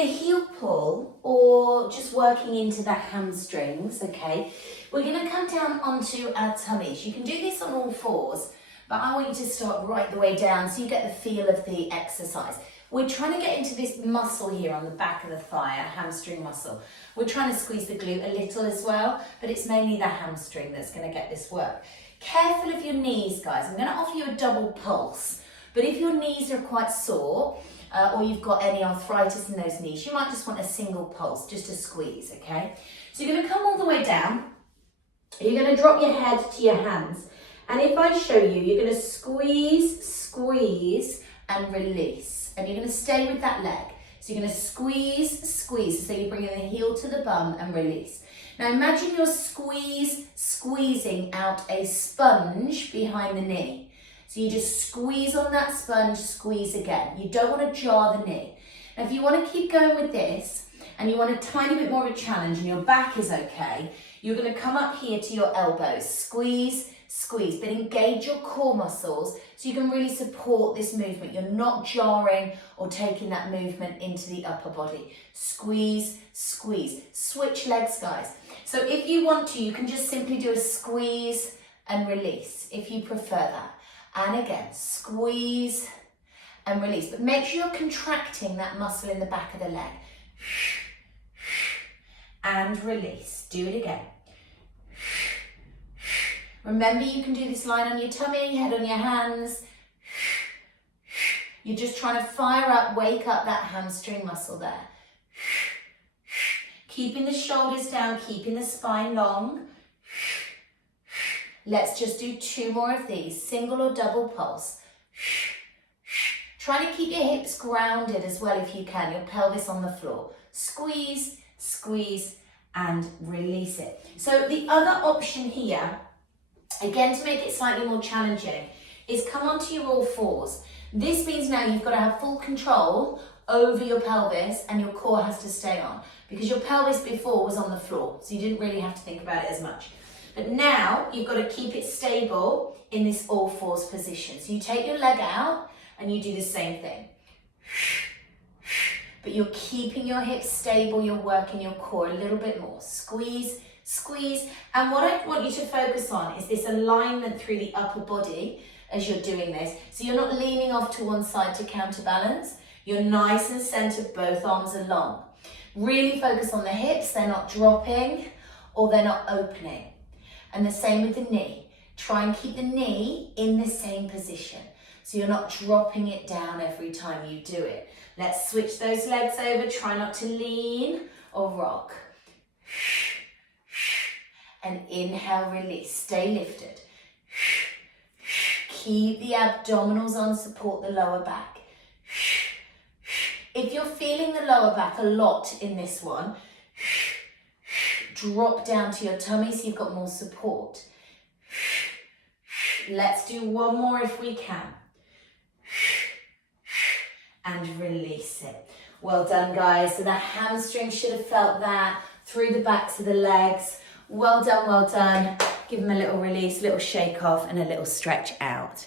the heel pull, or just working into the hamstrings, okay, we're going to come down onto our tummies. You can do this on all fours, but I want you to start right the way down so you get the feel of the exercise. We're trying to get into this muscle here on the back of the thigh, a hamstring muscle. We're trying to squeeze the glute a little as well, but it's mainly the hamstring that's going to get this work. Careful of your knees, guys. I'm going to offer you a double pulse, but if your knees are quite sore, or you've got any arthritis in those knees, you might just want a single pulse, just a squeeze, okay? So you're going to come all the way down. You're going to drop your head to your hands. And if I show you, you're going to squeeze, squeeze, and release. And you're going to stay with that leg. So you're going to squeeze, squeeze. So you're bringing the heel to the bum and release. Now imagine you're squeezing out a sponge behind the knee. So you just squeeze on that sponge, squeeze again. You don't want to jar the knee. Now if you want to keep going with this and you want a tiny bit more of a challenge and your back is okay, you're going to come up here to your elbows, squeeze, squeeze, but engage your core muscles so you can really support this movement. You're not jarring or taking that movement into the upper body. Squeeze, squeeze. Switch legs, guys. So if you want to, you can just simply do a squeeze and release if you prefer that. And again, squeeze and release. But make sure you're contracting that muscle in the back of the leg. And release. Do it again. Remember, you can do this line on your tummy, head on your hands. You're just trying to fire up, wake up that hamstring muscle there. Keeping the shoulders down, keeping the spine long. Let's just do 2 more of these, single or double pulse. Try to keep your hips grounded as well if you can, your pelvis on the floor. Squeeze, squeeze, and release it. So the other option here, again to make it slightly more challenging, is come onto your all fours. This means now you've got to have full control over your pelvis and your core has to stay on, because your pelvis before was on the floor, so you didn't really have to think about it as much. But now you've got to keep it stable in this all fours position. So you take your leg out and you do the same thing. But you're keeping your hips stable, you're working your core a little bit more. Squeeze, squeeze. And what I want you to focus on is this alignment through the upper body as you're doing this. So you're not leaning off to one side to counterbalance. You're nice and centered, both arms are long. Really focus on the hips, they're not dropping or they're not opening. And the same with the knee. Try and keep the knee in the same position, so you're not dropping it down every time you do it. Let's switch those legs over. Try not to lean or rock. And inhale, release. Stay lifted. Keep the abdominals on, support the lower back. If you're feeling the lower back a lot in this one, drop down to your tummy so you've got more support. Let's do 1 more if we can. And release it. Well done, guys. So the hamstring should have felt that through the backs of the legs. Well done, well done. Give them a little release, a little shake off and a little stretch out.